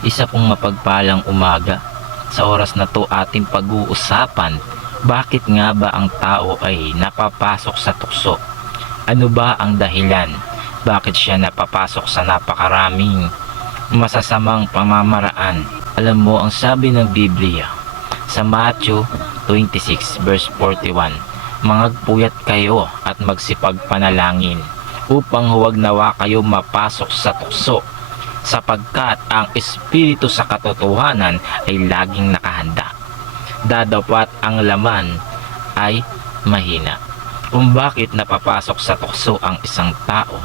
Isa pong mapagpalang umaga. Sa oras na to ating pag-uusapan, bakit nga ba ang tao ay napapasok sa tukso? Ano ba ang dahilan? Bakit siya napapasok sa napakaraming masasamang pamamaraan? Alam mo ang sabi ng Biblia sa Matthew 26 verse 41, "Mangagpuyat kayo at magsipagpanalangin upang huwag nawa kayo mapasok sa tukso, sapagkat ang espiritu sa katotohanan ay laging nakahanda, dadapat ang laman ay mahina." Kung bakit napapasok sa tukso ang isang tao,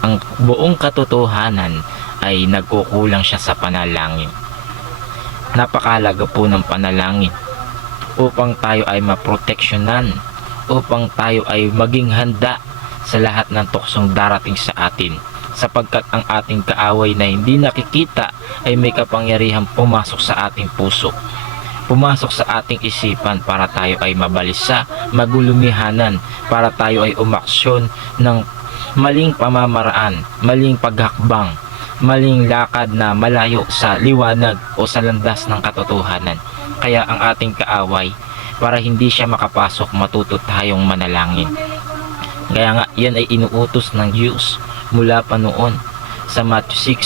ang buong katotohanan ay nagkukulang siya sa panalangin. Napakahalaga po ng panalangin upang tayo ay maproteksyonan, upang tayo ay maging handa sa lahat ng tuksong darating sa atin, sapagkat ang ating kaaway na hindi nakikita ay may kapangyarihang pumasok sa ating puso, pumasok sa ating isipan para tayo ay mabalisa, magulumihanan, para tayo ay umaksyon ng maling pamamaraan, maling paghakbang, maling lakad na malayo sa liwanag o sa landas ng katotohanan. Kaya ang ating kaaway, para hindi siya makapasok, matuto tayong manalangin. Kaya nga yan ay inuutos ng Diyos mula pa noon sa Matthew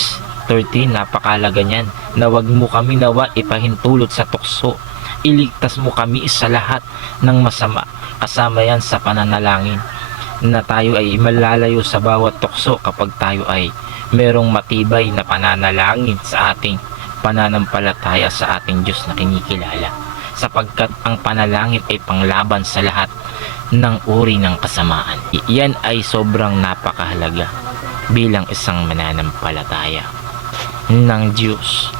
6:13. Napakalaga niyan na wag mo kami nawa ipahintulot sa tukso, iligtas mo kami sa lahat ng masama. Kasama yan sa pananalangin na tayo ay malalayo sa bawat tukso kapag tayo ay merong matibay na pananalangin sa ating pananampalataya sa ating Diyos na kinikilala, sapagkat ang panalangin ay panglaban sa lahat ng uri ng kasamaan. Yan ay sobrang napakahalaga bilang isang mananampalataya ng Diyos.